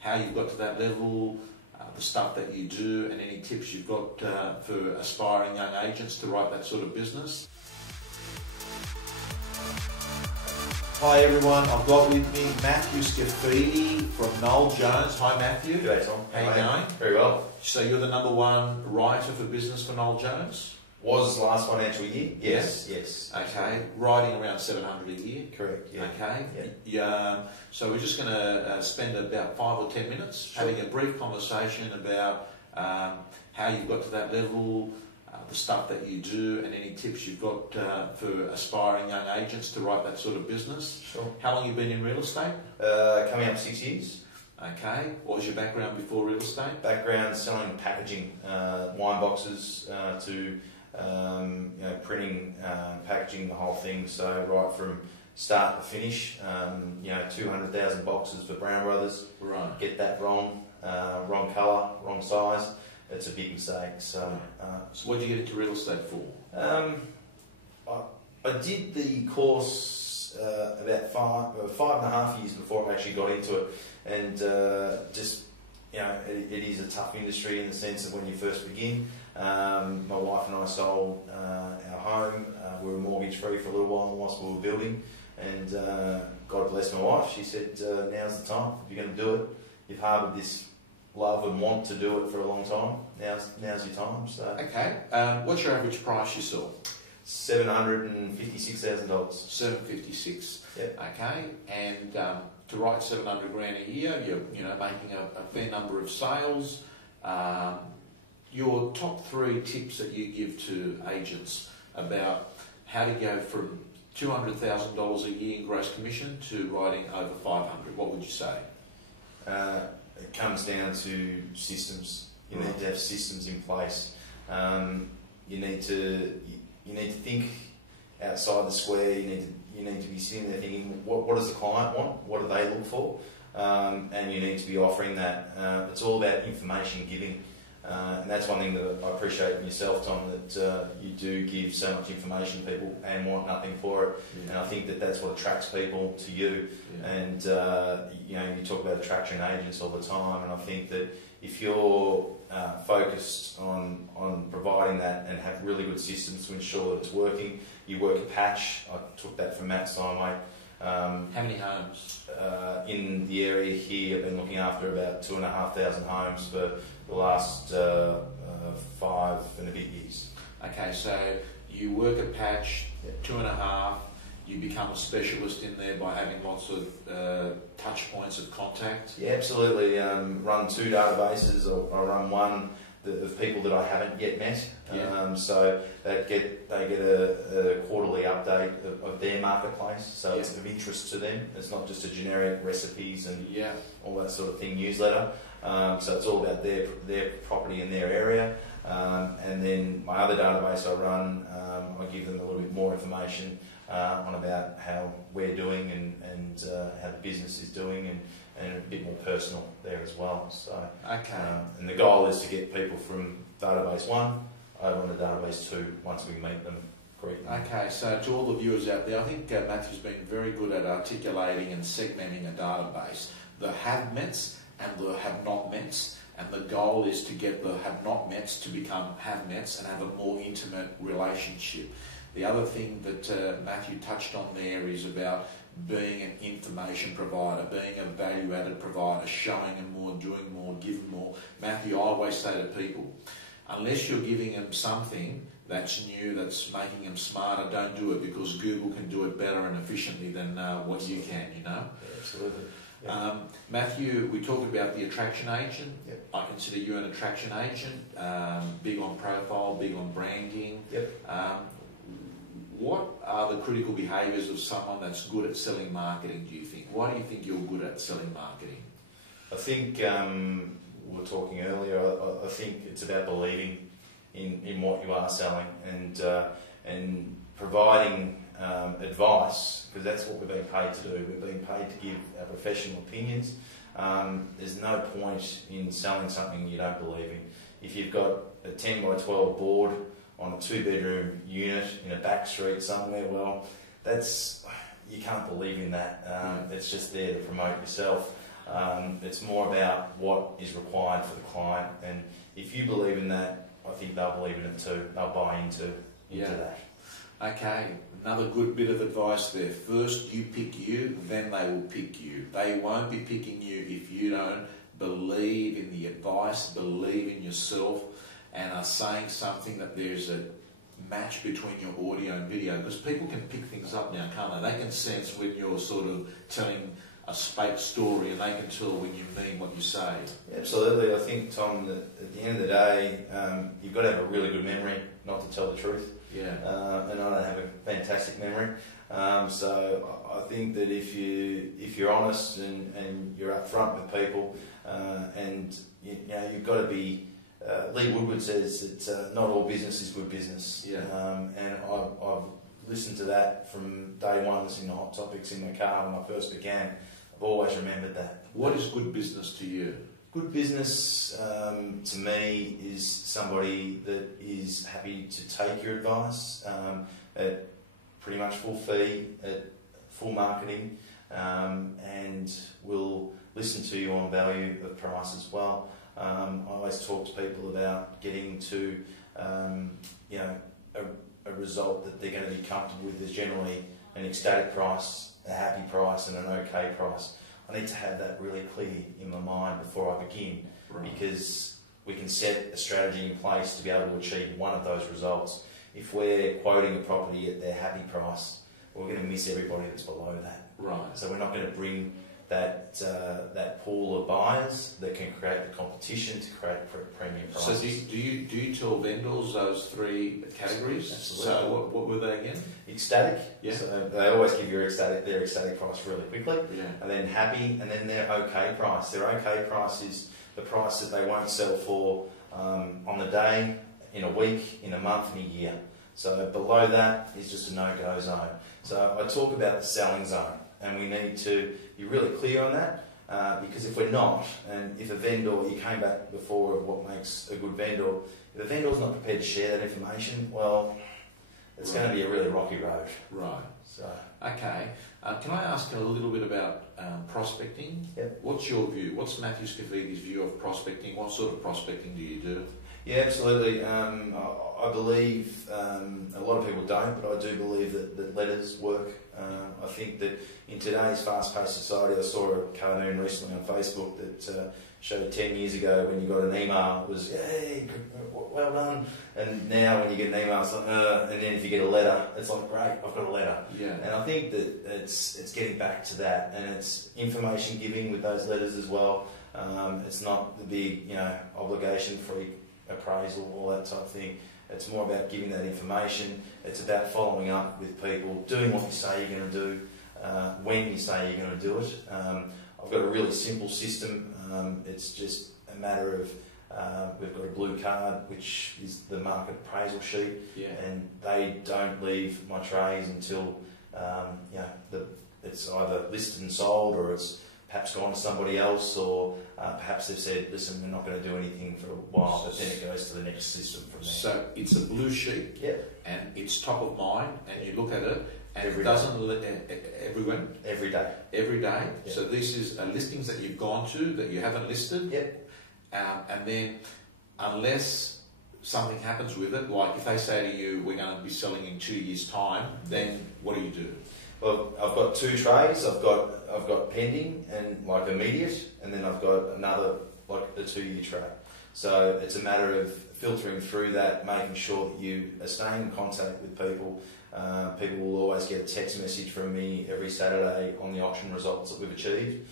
how you've got to that level, the stuff that you do, and any tips you've got for aspiring young agents to write that sort of business. Hi everyone, I've got with me Matthew Scafidi from Noel Jones. Hi Matthew. G'day Tom. How you going? Very well. So you're the #1 writer for business for Noel Jones? Was last financial year? Yes, Yeah. yes. Okay, writing around 700 a year? Correct, yeah. Okay, Yeah. So we're just going to spend about 5 or 10 minutes having a brief conversation about how you've got to that level, the stuff that you do, and any tips you've got for aspiring young agents to write that sort of business. Sure. How long have you been in real estate? Coming up 6 years. Okay, what was your background before real estate? Background selling packaging, wine boxes to printing, packaging, the whole thing. So right from start to finish, 200,000 boxes for Brown Brothers. Right. Get that wrong, wrong colour, wrong size. It's a big mistake. So what did you get into real estate for? I did the course about 5.5 years before I actually got into it, and it is a tough industry in the sense of when you first begin. My wife and I sold our home. We were mortgage free for a little while whilst we were building, and God bless my wife. She said, "Now's the time. If you're going to do it, you've harboured this love and want to do it for a long time. Now's your time." So okay, what's your average price you saw? $756,000. 756. Yep. Okay, and to write 700 grand a year, you're making a fair number of sales. Your top 3 tips that you give to agents about how to go from $200,000 a year in gross commission to writing over 500. What would you say? It comes down to systems. You need to have systems in place. You need to think outside the square. You need to be sitting there thinking, what does the client want? What do they look for? And you need to be offering that. It's all about information giving. And that's one thing that I appreciate in yourself, Tom, that you do give so much information to people and want nothing for it. Yeah. And I think that that's what attracts people to you. Yeah. And you talk about attraction agents all the time, and I think that if you're focused on providing that and have really good systems to ensure that it's working, you work a patch. I took that from Matt Steinway. How many homes? In the area here, I've been looking after about 2,500 homes for the last 5 and a bit years. Okay, so you work a patch, 2.5, you become a specialist in there by having lots of touch points of contact? Yeah, absolutely. Run 2 databases. I run one of people that I haven't yet met. Yeah. So they get a quarterly update of their marketplace. So it's of interest to them. It's not just a generic recipes and all that sort of thing newsletter. So it's all about their property in their area. And then my other database I run, I give them a little bit more information on about how we're doing and how the business is doing, and a bit more personal there as well. So okay. And the goal is to get people from database 1 over onto database 2 once we meet them. Okay, so to all the viewers out there, I think Matthew's been very good at articulating and segmenting a database. The have-mets and the have-not-mets, and the goal is to get the have-not-mets to become have-mets and have a more intimate relationship. The other thing that Matthew touched on there is about being an information provider, being a value-added provider, showing them more, doing more, giving more. Matthew, I always say to people, unless you're giving them something that's new, that's making them smarter, don't do it, because Google can do it better and efficiently than what you can, Yeah, absolutely. Yeah. Matthew, we talked about the attraction agent. Yep. I consider you an attraction agent, big on profile, big on branding. Yep. What are the critical behaviours of someone that's good at selling marketing, do you think? Why do you think you're good at selling marketing? I think we were talking earlier, I think it's about believing in what you are selling and providing advice, because that's what we're being paid to do. We're being paid to give our professional opinions. There's no point in selling something you don't believe in. If you've got a 10 by 12 board on a 2-bedroom unit in a back street somewhere, well, you can't believe in that. It's just there to promote yourself. It's more about what is required for the client, and if you believe in that, I think they'll believe in it too. They'll buy into that. Okay, another good bit of advice there. First you pick you, then they will pick you. They won't be picking you if you don't believe in the advice, believe in yourself, and are saying something that there's a match between your audio and video, because people can pick things up now, can't they? They can sense when you're sort of telling a fake story, and they can tell when you mean what you say. Absolutely. I think, Tom, that at the end of the day, you've got to have a really good memory not to tell the truth. Yeah. And I don't have a fantastic memory. So I think that if you're honest and you're upfront with people, and you've got to be. Lee Woodward says that not all business is good business. Yeah. And I've listened to that from day one in the Hot Topics in my car when I first began. I've always remembered that. What is good business to you? Good business to me is somebody that is happy to take your advice at pretty much full fee, at full marketing, and will listen to you on value of price as well. I always talk to people about getting to a result that they're going to be comfortable with. There's generally an ecstatic price, a happy price, and an okay price. I need to have that really clear in my mind before I begin, because we can set a strategy in place to be able to achieve one of those results. If we're quoting a property at their happy price, we're going to miss everybody that's below that. Right. So we're not going to bring that pool of buyers that can create the competition to create premium prices. So do you tell vendors those three categories? Absolutely. So what were they again? Ecstatic. Yeah. So they always give you their ecstatic price really quickly. Yeah. And then happy, and then their okay price. Their okay price is the price that they won't sell for on the day, in a week, in a month, in a year. So below that is just a no-go zone. So I talk about the selling zone, and we need to be really clear on that, because if we're not, and if a vendor, you came back before of what makes a good vendor, if a vendor's not prepared to share that information, well, it's going to be a really rocky road. Right. So. Okay. Can I ask a little bit about prospecting? Yep. What's your view? What's Matthew Scafidi's view of prospecting? What sort of prospecting do you do? Yeah, absolutely. I believe a lot of people don't, but I do believe that letters work. I think that in today's fast-paced society, I saw a cartoon recently on Facebook that showed 10 years ago when you got an email, it was, hey, well done. And now when you get an email, it's like, and then if you get a letter, it's like, great, I've got a letter. Yeah. And I think that it's getting back to that, and it's information giving with those letters as well. It's not the big, obligation-free appraisal, all that type of thing. It's more about giving that information. It's about following up with people, doing what you say you're going to do, when you say you're going to do it. I've got a really simple system. It's just a matter of we've got a blue card, which is the market appraisal sheet, and they don't leave my trays until it's either listed and sold, or it's perhaps gone to somebody else, or perhaps they've said, listen, we're not going to do anything for a while, but then it goes to the next system from there. So it's a blue sheet, and it's top of mind, and you look at it, and it doesn't everyone every day. Every day. Yep. So this is listings that you've gone to that you haven't listed. Yep. And then, unless something happens with it, like if they say to you, we're going to be selling in 2 years' time, then what do you do? Well, I've got two trays. I've got pending and like immediate, and then I've got another like the 2 year tray. So it's a matter of filtering through that, making sure that you are staying in contact with people. People will always get a text message from me every Saturday on the auction results that we've achieved,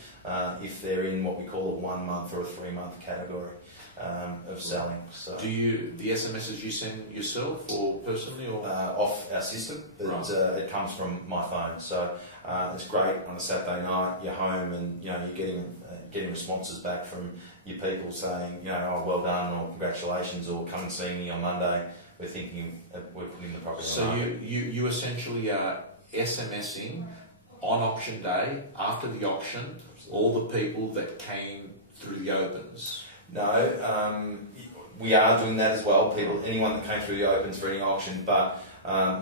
if they're in what we call a 1 month or a 3 month category of selling. So the SMSs you send yourself or personally, or off our system? But it comes from my phone. So it's great on a Saturday night. You're home and you're getting responses back from your people saying, oh, well done, or congratulations, or come and see me on Monday. We're thinking we're putting the property on market. So you essentially are SMSing on auction day, after the auction, all the people that came through the opens? No, we are doing that as well. Anyone that came through the opens for any auction, but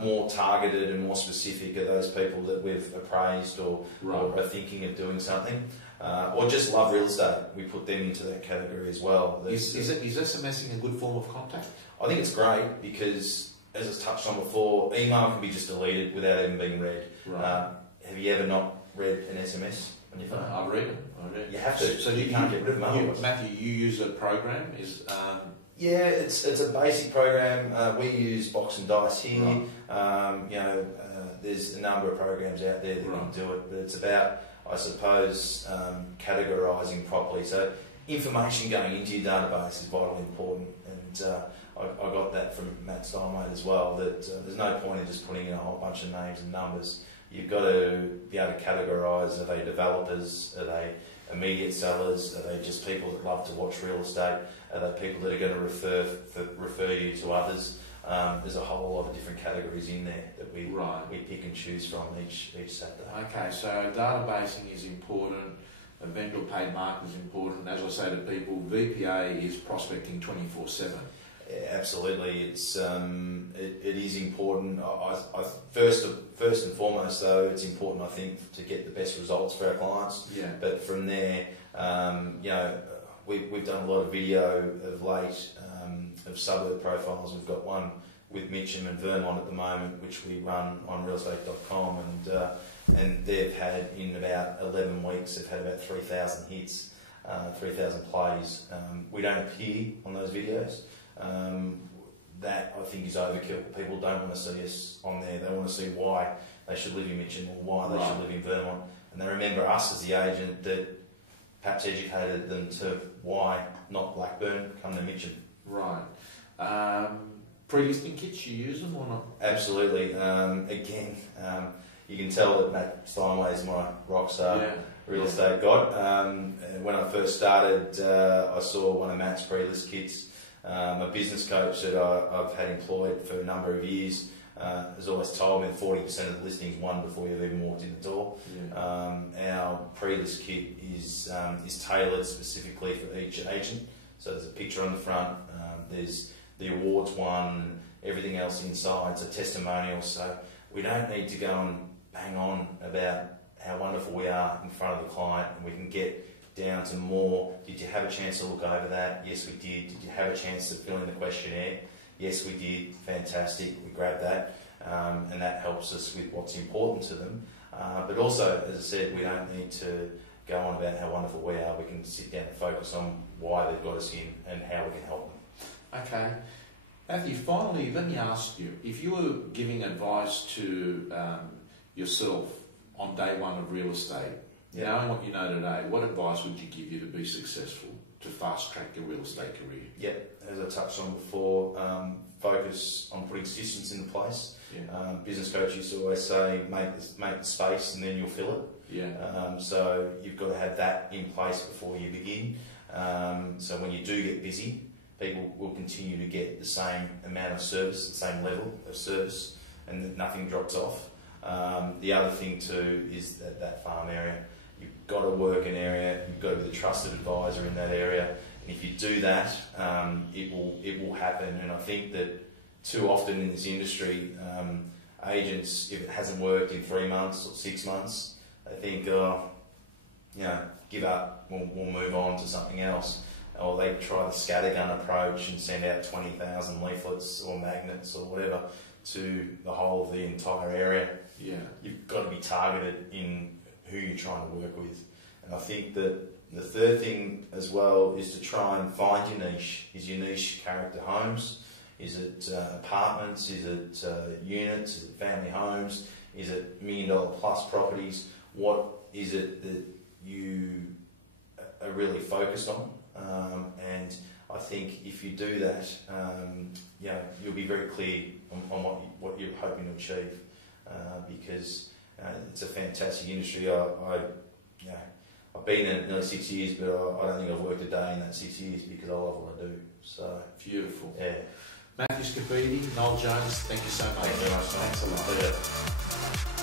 more targeted and more specific are those people that we've appraised or are thinking of doing something. or just love real estate. We put them into that category as well. Is SMSing a good form of contact? I think it's great because, as I touched on before, email can be just deleted without even being read. Right. Have you ever not read an SMS on your phone? I've read them. You have to. So you can't get rid of them. Matthew, you use a program? Yeah, it's a basic program. We use Box and Dice here. Right. There's a number of programs out there that can do it, but it's about, I suppose, categorising properly. So information going into your database is vitally important, and I got that from Matt Steinway as well, that there's no point in just putting in a whole bunch of names and numbers. You've got to be able to categorise, are they developers, are they immediate sellers, are they just people that love to watch real estate, are they people that are going to refer you to others. There's a whole lot of different categories in there that we pick and choose from each Saturday. Okay, so databasing is important, a vendor paid market is important. As I say to people, VPA is prospecting 24/7. Yeah, absolutely, it is important. I first and foremost, though, it's important, I think, to get the best results for our clients. Yeah. But from there, we've done a lot of video of late of suburb profiles. We've got one with Mitcham and Vermont at the moment, which we run on realestate.com, and they've had, in about 11 weeks, they've had about 3,000 hits, 3,000 plays. We don't appear on those videos. That, I think, is overkill. People don't want to see us on there. They want to see why they should live in Mitcham or why they should live in Vermont. And they remember us as the agent that perhaps educated them to why not Blackburn, come to Mitcham. Right. Pre-listing kits, you use them or not? Absolutely. You can tell that Matt Steinway is my rock star real estate god. When I first started, I saw one of Matt's pre-list kits. A business coach that I've had employed for a number of years has always told me that 40% of the listings won before you've even walked in the door. Yeah. Our pre-list kit is tailored specifically for each agent. So there's a picture on the front, there's the awards won, everything else inside, so testimonials. So we don't need to go and bang on about how wonderful we are in front of the client, and we can get down to more. Did you have a chance to look over that? Yes, we did. Did you have a chance to fill in the questionnaire? Yes, we did. Fantastic. We grabbed that, and that helps us with what's important to them. But also, as I said, we don't need to go on about how wonderful we are. We can sit down and focus on why they've got us in and how we can help them. Okay. Matthew, finally, let me ask you, if you were giving advice to yourself on day one of real estate, knowing what you know today, what advice would you give you to be successful, to fast-track your real estate career? Yep, as I touched on before, focus on putting systems into place. Yeah. Business coach used to always say, make the space and then you'll fill it. Yeah. So you've got to have that in place before you begin. So when you do get busy, people will continue to get the same amount of service, the same level of service, and nothing drops off. The other thing too is that farm area. You've got to work an area, you've got to be the trusted advisor in that area, and if you do that, it will happen. And I think that too often in this industry, agents, if it hasn't worked in 3 months or 6 months, they think, give up, we'll move on to something else. Or they try the scattergun approach and send out 20,000 leaflets or magnets or whatever to the whole of the entire area. Yeah. You've got to be targeted in who you're trying to work with. And I think that the third thing as well is to try and find your niche. Is your niche character homes? Is it apartments? Is it units? Is it family homes? Is it $1 million plus properties? What is it that you are really focused on? And I think if you do that, you'll be very clear on what you're hoping to achieve, because it's a fantastic industry. I've been in it nearly 6 years, but I don't think I've worked a day in that 6 years because I love what I do. So beautiful. Yeah. Matthew Scafidi, Noel Jones, thank you so much. Thank you very much. Thanks a lot.